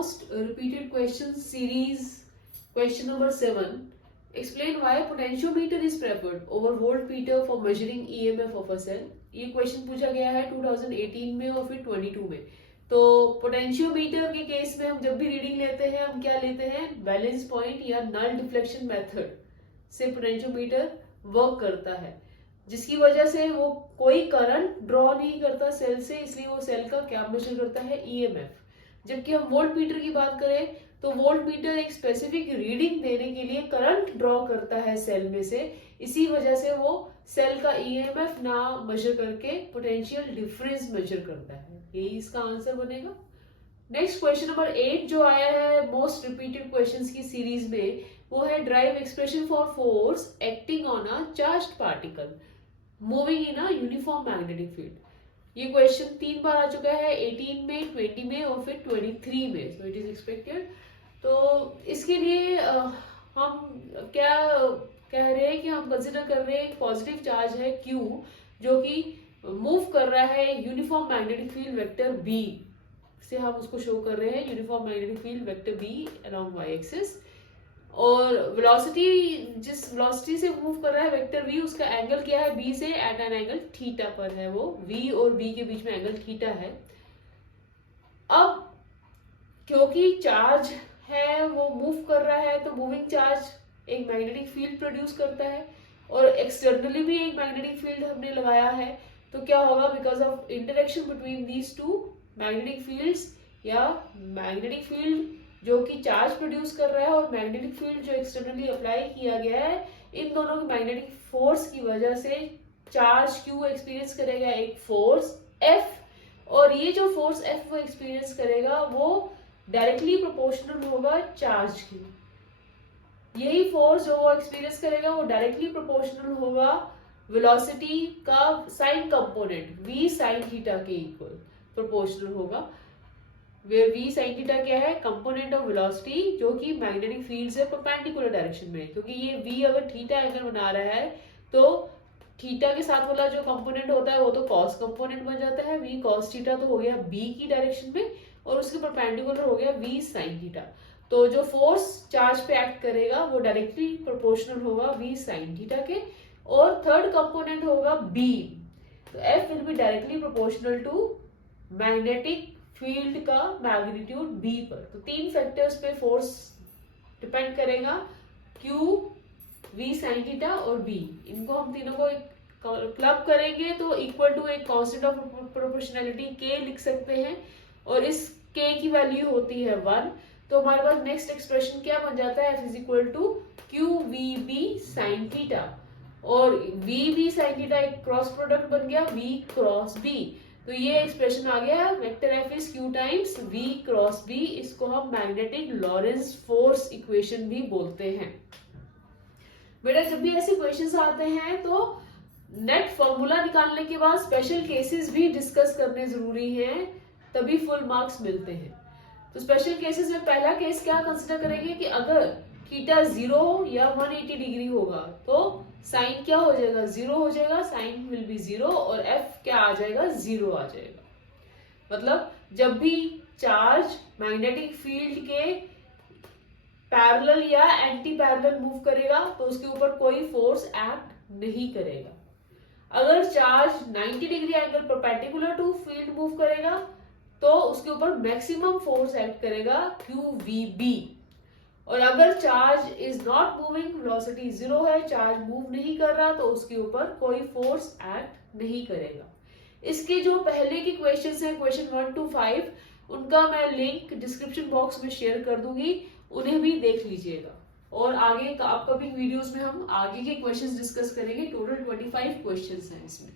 most repeated questions series, question number 7. Explain why potentiometer is preferred over voltmeter for measuring EMF of a cell. ये question पूछा गया है 2018 में और फिर 22 में. तो पोटेंशियोमीटर के केस में हम जब भी रीडिंग लेते हैं हम क्या लेते हैं, बैलेंस पॉइंट या नल डिफ्लेक्शन मेथड से पोटेंशियोमीटर वर्क करता है, जिसकी वजह से वो कोई करंट ड्रॉ नहीं करता सेल से, इसलिए वो सेल का क्या मेजर करता है, ईएमएफ. जबकि हम वोल्ट मीटर की बात करें तो वोल्ट मीटर एक स्पेसिफिक रीडिंग देने के लिए करंट ड्रॉ करता है सेल में से, इसी वजह से वो सेल का ईएमएफ ना मेजर करके पोटेंशियल डिफरेंस मेजर करता है. यही इसका आंसर बनेगा. नेक्स्ट क्वेश्चन नंबर 8 जो आया है मोस्ट रिपीटेड क्वेश्चंस की सीरीज में, वो है drive expression for force acting on a charged particle moving in a uniform magnetic field. ये क्वेश्चन 3 बार आ चुका है, 18 में, 20 में और फिर 23 में. So it is expected. तो इसके लिए हम क्या कह रहे हैं कि हम कंसिडर कर रहे हैं पॉजिटिव चार्ज है Q जो कि मूव कर रहा है uniform magnetic field vector B से, हम उसको शो कर रहे हैं uniform magnetic field vector B along y axis. और वेलोसिटी, जिस वेलोसिटी से मूव कर रहा है वेक्टर V, उसका एंगल क्या है B से, एट एन एंगल थीटा पर है. वो V और B के बीच में एंगल थीटा है. अब क्योंकि चार्ज है वो मूव कर रहा है, तो मूविंग चार्ज एक मैग्नेटिक फील्ड प्रोड्यूस करता है और एक्सटर्नली भी एक मैग्नेटिक फील्ड हमने लगाया है. तो क्या होगा, because of interaction between these two magnetic fields, या मैग्नेटिक फील्ड जो कि चार्ज प्रोड्यूस कर रहा है और मैग्नेटिक फील्ड जो एक्सटर्नली अप्लाई किया गया है, इन दोनों की मैग्नेटिक फोर्स की वजह से चार्ज Q एक्सपीरियंस करेगा एक फोर्स F, और ये जो फोर्स F वो एक्सपीरियंस करेगा वो डायरेक्टली प्रोपोर्शनल होगा चार्ज की. यही फोर्स जो वो एक्सपीरियंस करेगा वो डायरेक्टली प्रोपोर्शनल होगा वेलोसिटी का sign component V sine theta के इक्वल प्रोपोर्शनल होगा. वेयर V साइन थीटा क्या है, कंपोनेंट ऑफ वेलोसिटी जो कि मैग्नेटिक फील्ड से परपेंडिकुलर डायरेक्शन में है. क्योंकि ये V अगर थीटा एंगल बना रहा है तो थीटा के साथ वाला जो कंपोनेंट होता है वो तो कॉस कंपोनेंट बन जाता है. V कॉस थीटा तो हो गया B की डायरेक्शन में, और उसके परपेंडिकुलर हो गया V साइन थीटा. तो जो फोर्स चार्ज पे एक्ट करेगा वो डायरेक्टली प्रोपोर्शनल होगा V साइन थीटा के. और थर्ड कंपोनेंट होगा B, तो F will be directly proportional to magnetic field का मैग्नीट्यूड B पर. तो 3 फैक्टर्स पे फोर्स डिपेंड करेगा, Q, V साइन थीटा और B. इनको हम तीनों को एक क्लब करेंगे तो इक्वल टू एक कांस्टेंट ऑफ प्रोपोर्शनैलिटी K लिख सकते हैं, और इस K की वैल्यू होती है 1. तो हमारे पास नेक्स्ट एक्सप्रेशन क्या बन जाता है, F is equal to QVB sine theta, और VB साइन थीटा एक क्रॉस प्रोडक्ट बन गया V क्रॉस B. तो ये एक्सप्रेशन आ गया, vector F is Q times V cross B. इसको हम मैग्नेटिक लॉरेंस फोर्स इक्वेशन भी बोलते हैं. बेटा जब भी ऐसे क्वेश्चंस आते हैं तो नेट फॉर्मूला निकालने के बाद स्पेशल केसेस भी डिस्कस करने जरूरी हैं, तभी फुल मार्क्स मिलते हैं. तो स्पेशल केसेस में पहला केस क्या कंसिडर करेंगे कि अगर थीटा 0 या 180 डिग्री होगा तो साइन क्या हो जाएगा, 0 हो जाएगा, साइन विल बी 0, और F क्या आ जाएगा, 0 आ जाएगा. मतलब जब भी चार्ज मैग्नेटिक फील्ड के पैरेलल या एंटी पैरेलल मूव करेगा तो उसके ऊपर कोई फोर्स एक्ट नहीं करेगा. अगर charge 90 degree angle perpendicular to field move करेगा तो उसके ऊपर मैक्सिमम फोर्स एक्ट करेगा QVB. और अगर charge is not moving, velocity 0 है, चार्ज मूव नहीं कर रहा, तो उसके ऊपर कोई फोर्स एक्ट नहीं करेगा. इसके जो पहले के क्वेश्चंस हैं, क्वेश्चन 1 to 5, उनका मैं लिंक डिस्क्रिप्शन बॉक्स में शेयर कर दूंगी, उन्हें भी देख लीजिएगा. और आगे अपकमिंग वीडियोस में हम आगे के क्वेश्चंस डिस्कस करेंगे. टोटल 25 क्वेश्चंस हैं इसमें.